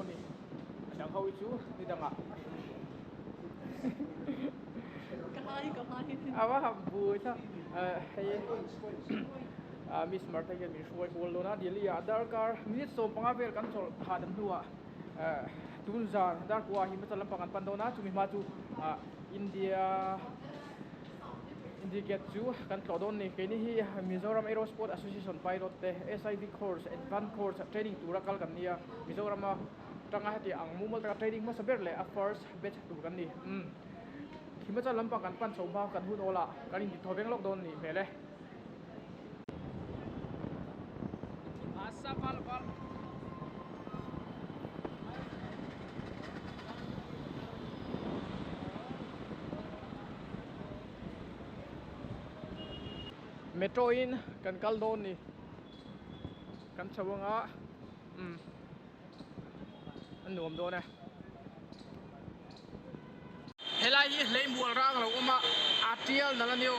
no ni dang ho chu ni dang a awa ham bu cha hey Miss Martha ke mi shoi hol lo na dili adar car minute so panga vel kan chol hadam duwa tun zar dar kwa hi masalam pangan pandona chu mi ma chu India indicate chu kan thodon ni ke ni hi Mizoram Aerosport Association pilot te SIV course advanced course training turakal kan nia Mizoram tanga hati ang mumal ta training ma saber le a first batch tu kan ni himacha lampang kan pan choma kan hun ola kan in thoveng lockdown ni mele asa pal metro in kan kaldon ni kan chawanga an nuam do na helai hi hlei mual rang lo uma atial nalanio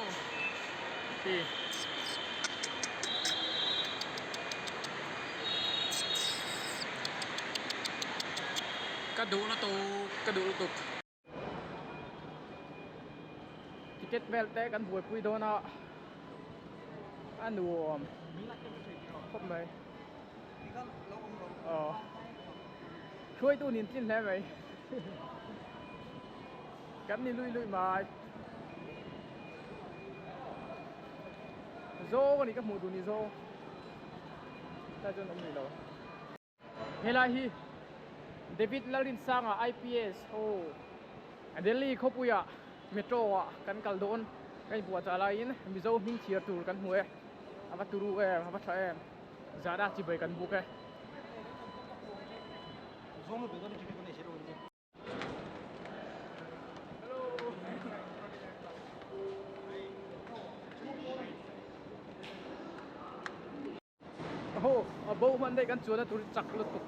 hi kadula tu ticket belt te kan buai pui do na an nuam khop maiช่วยตู้นินจิ้นได้ไหมกันนี่ลุยมาโซ่วันนี้ก็หมูดูนี่โซ่ได้จนอมนี่แล้วเฮลาฮีเดวิดลารินซังIPS โอ้เดลี่เขาปุยเมโทรกันกัลโดนกันบัวจ่าลายินมิโซ่มิงเชียร์ตูกันหัวอาวัตตูรูอาวัตใช้จาดาจีบไปกันบุกHello. Oh, abau mandai kan cuana turi caklutuk.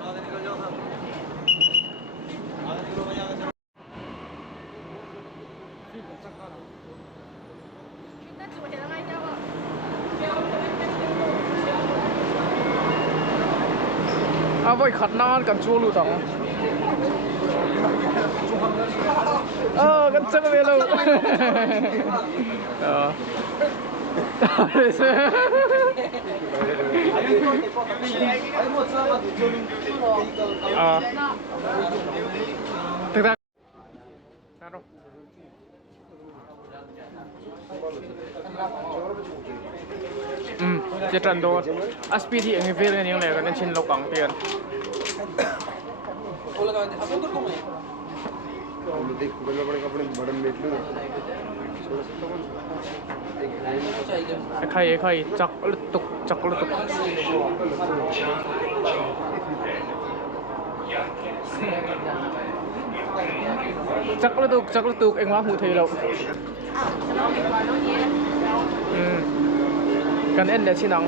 Ada nikal jauh sah. Ada nikal banyak kan. Sih, cakar. Kita cuba jalan aja, Pak. Voi khát nan cần chua luôn tao cần chân về lâu thực raจะจันโดaspi thì anh về lên những này cái nên xin lộc bằng tiền khay chak lutuk chắc lutuk anh hóa hủ thầy lộcกันเอ็นเดชินัง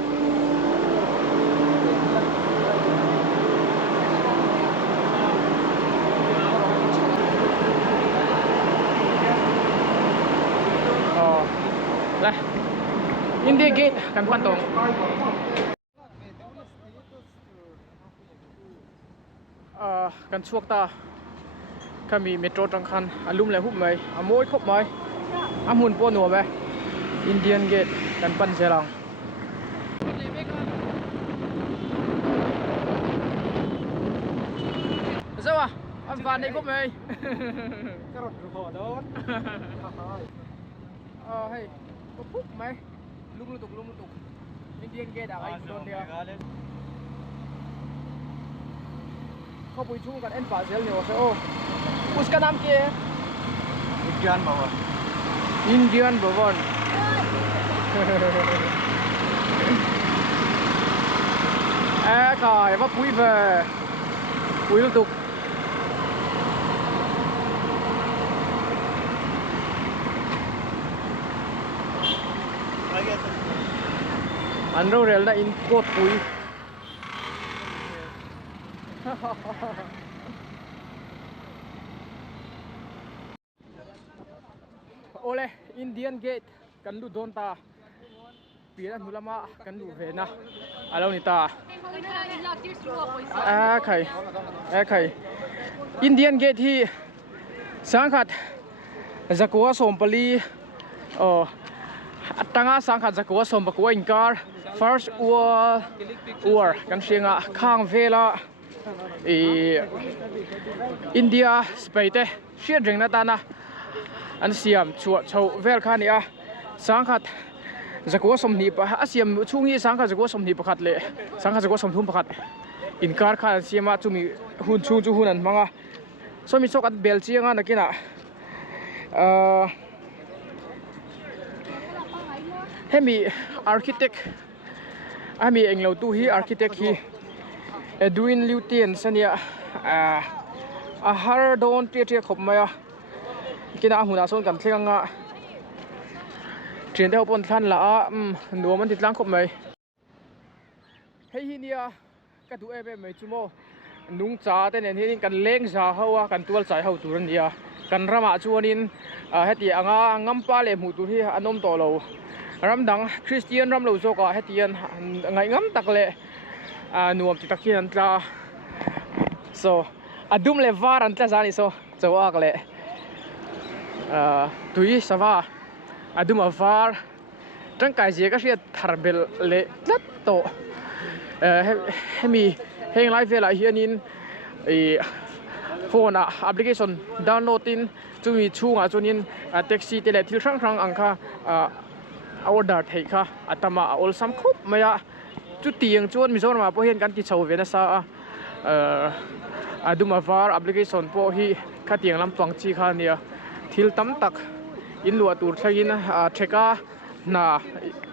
เลยอินเดียเกตกันปันตรงกันช่วงตาก็มีเมโทรจังคันอารมณ์เลยหุบไหมอโมยครบไหมอหุ่นปนหัวไหมอินเดียนเกตกันปันเสรังsao à anh Phan đi cúp mày cái rột rột đó hay có phúc mày lung tục Indian gate à anh đồn đi không bùi chung còn anh Phan zel nhiều sao उसका नाम क्या है Indian भवन cài bắt quý về quý liên tục anh đâu rèn lại in cột quý ole Indian gate kan lu don ta pira nulama kan lu ve na alo ni ta ใครใครอินเดียนเกตที่สังกัดจักรวาลสมปลีตั้งสังกัดจักรวาลสมปกว่าอินการ์ first war กันเชียงข้างเวลาอินเดียสเปเตเชียร์เริงนัตนะอันเสียมชัวชาวเวลคานี่สังกัดจักรวาลสมนีปะเสียมช่วงนี้สังกัดจักรวาลสมนีปะขัดเลยสังกัดจักรวาลสมทุ่มปะขัดอินการ์ข้าเสียมาจุมีหุ่นชูจูหุ่นนั่นมั้งสมิชกัดเบลเชียงนักกินให้มี architect ให้มีเองเราตู้ฮี architect ฮีEdwin Lutyens เนี่ยฮาร์ดอนเตี้ยๆขบมากินอาหุ่นอาส่วนกันเที่ยงเทียนเท่าปนทันละหนูมันติดล้างขบไหมให้ที่นี่ก็ดูไม่ชั่วโมงนุ่งจ่าแต่เนี่ยที่นี่กันเล้งจ่าเขากันตัวใจเขาตัวนี้กันรำชวนินให้ตีงำปลาเล่หมูตัวที่อนมโตเรารำดังคริสเตียนรำเราโซกให้ตีไงงำตักเล่หนูติดตะกี้นั่นจ้า so ดุมเล่วารันจ้าจานี่ so จะว่ากันเล่ตุยสว่าดุมวาร์จังไก่เสียก็เสียทาร์เบลเล่ลัดโตให้มีเฮงไลฟ์เวลาเฮียนินโฟนแอปพลิเคชันดาวน์โหลดอินจะมีช่วงจนนินแท็กซี่เตเลทิลครั้งอังคาออเดอร์เทค่ะอัตมาอัลซัมคุบมาจุดที่ยังชวนมิโซนมาพอเห็นกันที่ชาวเวเนซุเอลาดูมาวาร์แอปพลิเคชันพอฮีขัดยังลำตังชีขานี่ทิลตั้มตักอินลัวตูร์ใช้ยินเช็คน่ะ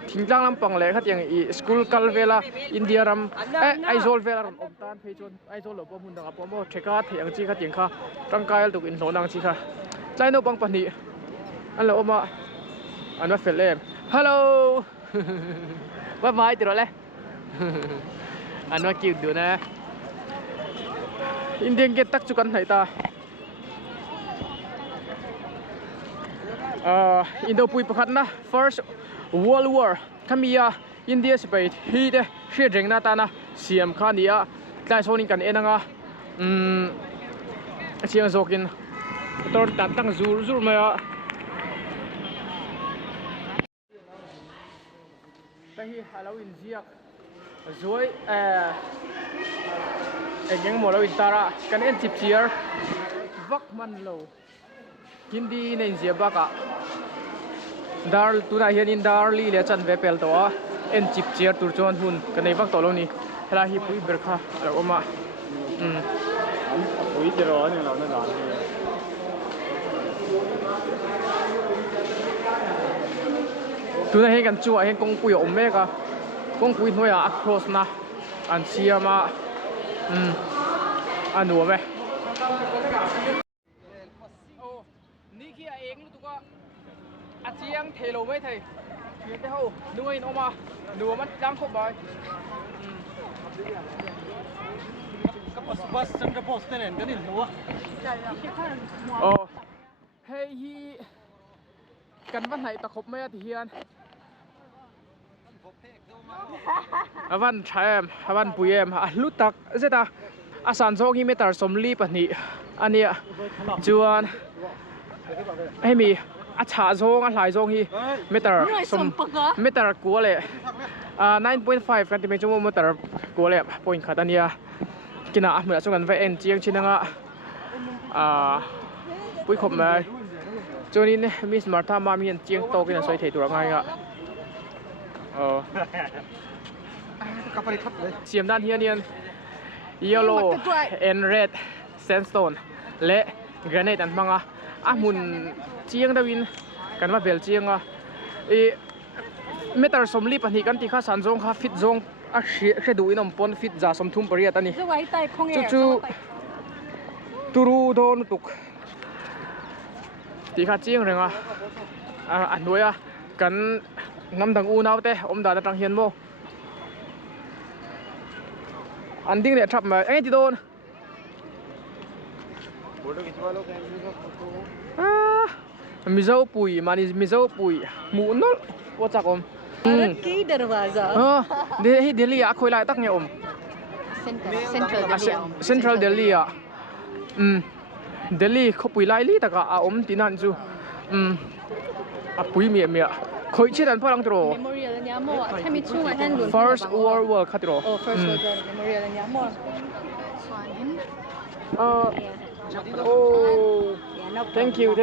ทิ้งจังลำปังเลยขัดยังสกูลคัลเวลาอินเดียรำไอโซลเวลาอมตานเพจนไอโซลหลบปุ่นดังปุ่มเช็คที่ยังชีขัดยังค่ะร่างกายตุกอินโซนังชีค่ะใจโนบังปนีอันละอมอันว่าเฟลเลมฮัลโหลว่าไม่ติดหรอเลยอันว่าคิวดูนะอินเดียนเกตตักจุกันไหนตาอินโดปุยประคันนะ first world war ขมีอินเดียสไปที่เดเชียร์เริงนาตานะเสียมข้านี้ได้โซนิกันเองนะเชียงโซกินตอนตัดตั้งซูร์มาแต่ที่ฮาโลวีนเสียสวยยังหมดแล้วอินตาระกันเอ็นจิบเชียร์วักมันโลฮินดีในเสียบักดาร์ตุนายเฮียนินดาร์ลีเลจันเวเปลตัวเอ็นจิบเชียร์ตุรจวนหุ่นกันในวักตัวโลนี้เฮลาฮิปุยเบอร์ค่ะแล้วก็มาปุยจะร้อนอย่างเราเนี่ยร้อนตุนายเฮียกันจั่วเฮียกงปุยอมเมกะกงปุยหน่วยacrossนะอันเชียมาอันหนูไหมโอ้นี่ขี้เองรู้ตัวก็อาเจียงเทโลไม่เทเทียนได้เหรอหน่วยออกมาหนูมันดังครบบ่อยก็ปัสจังจะโพสต์เนี่ยกันนี่หนูโอ้เฮ้ยกันวันไหนตะคบไม่เทียนวันใช้วันปุยเอ็มลุตักเจตาอาสันโซกิเมตาร์สมลีปนี่อันนี้จวนให้มีอาชาโซงอาหลายโซงฮีเมตาร์สมเมตาร์กัวเลย9.5 กันที่เป็นชั่วโมงเมตาร์กัวเลยพอยขัดอันนี้กินเหมือนส่งกันไว้เอ็นเจียงชิ้นนึงปุยขบเลยจวนนี้มีสมาร์ทมามีเอ็นเจียงโตกินสวยเทตัวง่ายก็เสียมด้านเฮียเนียน yellow and red sandstone และ granite อันบังหมุนเจียงดาวินกันว่าเบลเจียงเมตาร์สมลีปันที่กันที่ข้าสันจงข้าฟิตจงแค่ดูอินอมปนฟิตจ่าสมทุ่มปริยัตินี่จู่ตูรูโดนตุกที่ข้าเจียงเรื่องอันด้วยกันน้ำดังอูนเอาเตะอมดาตะตังเฮียนโมอันดิ้งเนี่ยทับมาเอ้ยที่โดนมิเจ้าปุยมันนี่มิเจ้าปุยหมูนอลว่าจักอมกี่ดรวาซาเดี๋ยวลี่คุยไล่ตักเนี่ยอม Central Delhi อ่ะDelhi เขาปุยไล่ลี่แต่ก็อาที่นั่นจูปุยเมียเคยชื่อนั้นพ่อลังตร Memorial เนี่ยมั่วถ้ามีช่วงนั้นหลุด First World War คัดตร First World War Memorial เนี่ยมั่ว Oh thank you Hello,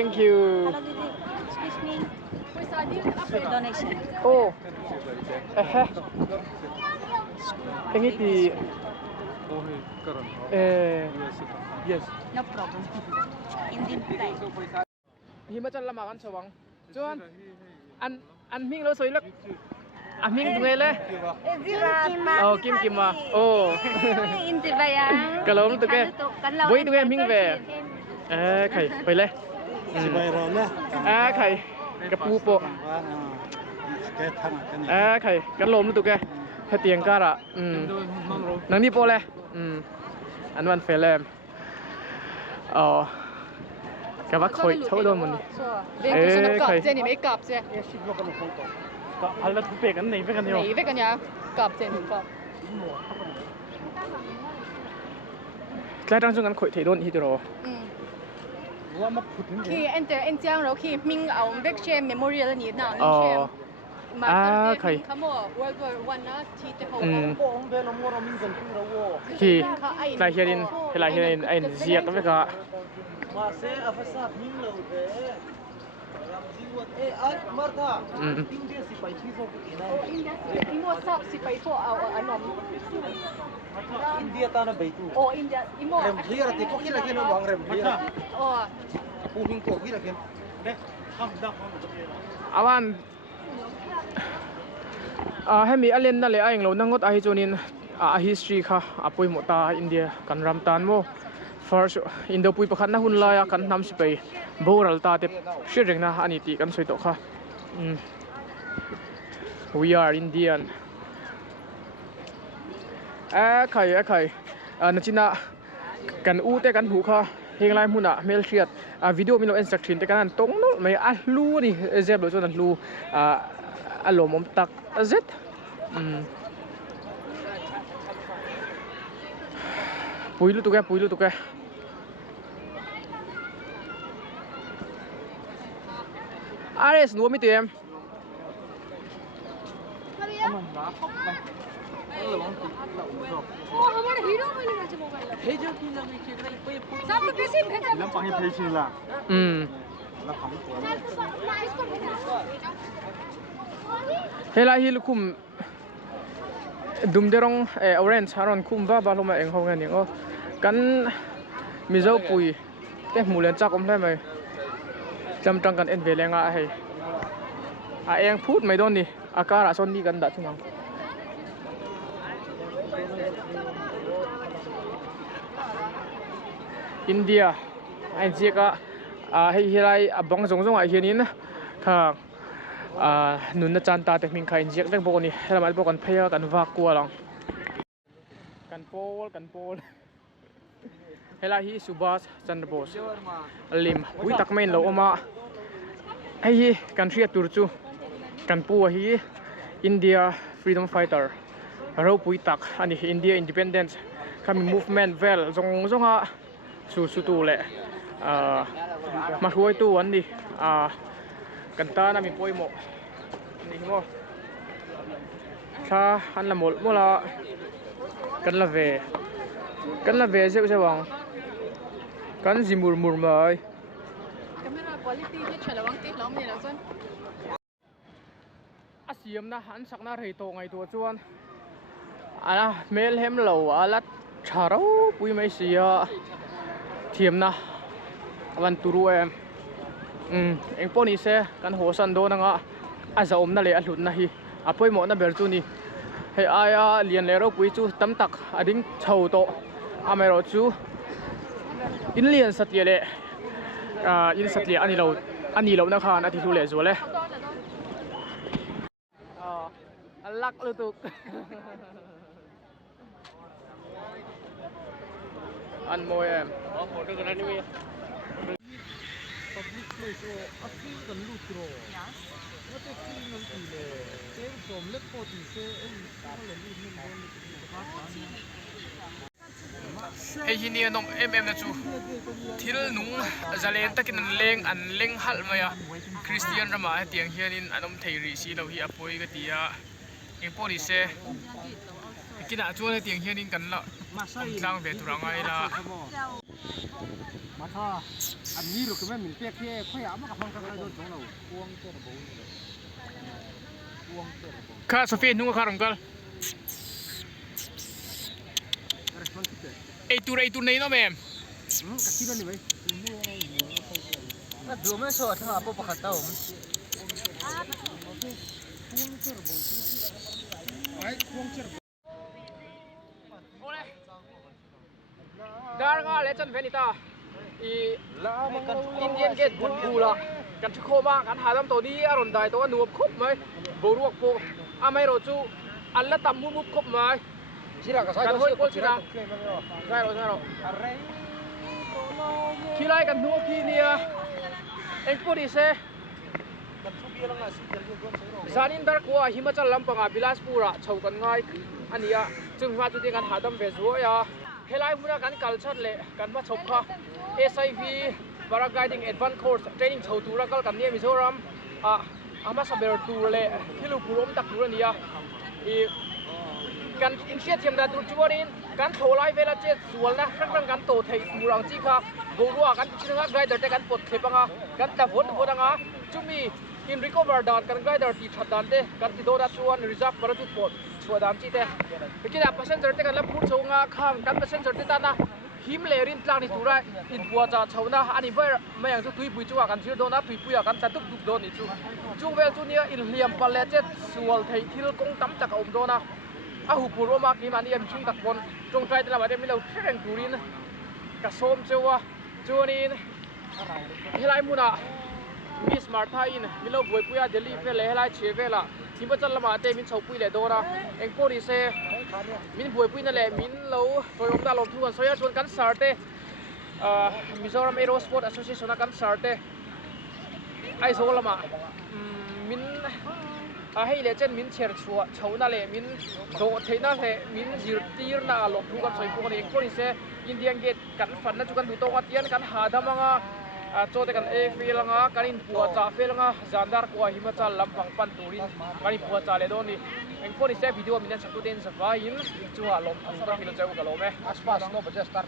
Didi. Excuse me. Donation. Oh ini di yes No problem. Indian flight. Himachal lama kan sawang chuan an ming lo soi lak an ming tu ngai le Kim ma Inti bayang. Kalom tu ke Voi tu ke ming ve khaiไปเลย Sibayron na. ไข่กระปูโปะ ไข่กันลมtu ke ถ้าเตียงการะนังนี่โปะเลยอันวันเฟลมแกว่าคอยเท่าโดนมันนี่갑 제니 메이크업 제.ก็อันละทุเปกันไหนไปกันเดียว 네, 200원이야. 갑 제니 갑. แค่ตั้งช่วงกันคอยเทโดนฮิตโร 키 엔터 엔장로 키 민아움 백셰 메모리얼 니나 니 khai 카모 월드 워 1나 티테 호 ขี่ลายเฮียดินลายเฮียดินไอ้เสียกันไปก็ Mase afasa ming lo de. Ramji wat Martha. India si pai chizo ko ina. 이모 삽 시파이 포 아놈 India ta na baitu. 오 인디아 이모 Rem clear ate ko kila kino bang rem clear. 어 Pu hing ko kila kin. De kham da kham. อาวันให้มีอะไรนั่นเลยไอ้เรานั่งงดไอ้โจนินhistory ค่ะปุยหมดตาอินเดียกันรำตานโม first อินเดียปุยประคันนะหุ่นลายกันนำสิไปโบราณตาเด็บเชื่อเรื่องนะอันนี้ตีกันสวยโตค่ะwe are Indian ใครนั่นจินะกันอู้แต่กันหูค่ะเฮงไลมุน่ะเมลเชียดวิดีโอมีโลอินสตรัคชั่นแต่กันนั้นตรงนู้นไม่รู้นี่เจ็บเลยจนนั้นรู้อารมณ์มันตักเจ็ดปุยลุตุกะอะไรสนุกมิเตมहमारे हीरो वाली match mobile Hejo ki na mi chekra ipo ipo. सब लोग कैसे भेजा Lam pangi phechi la. La kham ko. इसको भेजा เฮลาฮิลคุมดุมเดรองออเรนจ์ฮารอนคุมว่าบาลมาเองเขาไงเนี่ยกันมิเจ้าปุยแต่หมู่เรียนจักอมได้ไหมจำจังกันเอ็นเวลงอะให้เองพูดไม่โดนนี่อาการะซนดีกันดัดใช่ไหมอินเดียไอ้เจ้าก็ให้เฮลัยบังจงไอ้เฮียนี่นะค่ะนุนจันตาแต่มิงใครเจียกเรื่องพวกนี้เราไม่บอกกันเพียกันวากกลัวหรอกกันโปลเฮลาฮีสุบาสจันทร์โบสลิมวิตักไม่นโลมาไอ้ฮีกันเชียตุรจูกันปูฮีอินเดียฟรีดอมไฟเตอร์เราปุยตักอันนี้อินเดียอินดิเพนเดนซ์คำมีมูฟเมนต์เวลจงฮะสู้ตัวเลยมาช่วยตัววันนี้กันตานะมีป่วยหมดนี่โม่ถ้าอันละหมดละกันละเวเสียวังกันจิมุร์มาไอ้ camera quality ये चलवांग ते लाम ने लसन อาเสียมนะหันสักนาเรโตไงตัวจวนนะเมลเฮมเหล่าลัดชาร์ปุยไม่เสียเทียมนะวันตุรุเอ็งปนิเสกันหัวสันโดนังอาจะอมนั่นเลยหลุดนะฮีปุยหมดนะเบลจูนี่ให้อายเลียนเลโรปุยจูตั้มตักดิ้งเช่าโตไม่รอจูอินเลียนสัตย์เลยอินสัตย์อันนี้เรานะคะนาทีทุเรศเลยลักลุตุกอันโมยโฟโต้กันนี่ Public place o afi kan lutro. yes What a feel ng tile. Same from let po ti se en ta le ni min bon ni ka pa. hi ni nom na chu thil nung zalen takin an leng hal maya Christian rama tiang hianin anom theiri si lo hi apoi ga tia engpori se kina chuan tiang hianin kan la tlang ve turanga ila mà tha anh nghĩ được cái mình tiếc kia khỏe ấm cả phong cái đôi chỗ nào uống cái là uống cái là kha sofi nung kha rongkal ei tur nei no mem cái kia này vậy nó đưa mấy số thằng apa pakai tahu dar nga le chan venita i Indian gate bula kan thkhoma kan halam to ni aron dai to nuop khup mai boruak po amai ro chu alla tammu mu khup mai sira ka sai kan hoi pol sira sai ro khilai kan nu khi nia engpori se zanin dar kwa himachal lampanga bilaspura chaukan ngai ania chungwa chu te kan hadam ve zo ya helai huna kan culture le kan ma chopha SIV paragliding advanced course training chho tura kal kan ne Mizoram ama saber tur le khilu purom tak tur ania I kan initiative da tur chuarin kan tholai vela che sualna krang kan to thei turang chi kha boruwa kan chinga rider te kan pot khepanga kan ta vonanga chumi in recover dan kan rider ti thatdan te kan ti dora chuan reserve parachute pot chuadam chi te kina passenger te kan la phur chunga khang kan passenger te ta na him le rin tlang ni tura in bua cha chona ani ber mayang chu tui pui chuwa kan thir dona tui puya kan tatuk duk do ni chu vel chu nia in liam pale che sual thei thil kong tam tak om dona a hu puro ma ki mani am chung tak pon tong trai te la ba de mi lo threng turin ka som chewa chuanin helai muna Miss Martha in milo boi puya Delhi fe le helai che vela himachal lama te min chhopui le dora engpori se min boi pui na le min lo toyom da lom thuan soya chon kan sarte Mizoram Aerosport Association kan sarte ai zo lama min hei le chen min cher chua chona le min do theina le min zir tir na lom thu kan soi pu kan engpori se Indian gate kan fan na chu kan du to ka tian kan hadamanga chote kan e filanga kanin puwa cha filanga zandar ko himachal lampang pan turin kani puwa cha le doni engpori se video minan saktu den sawain chuwa lom thang ra mil chau ka lo me aspas no baja start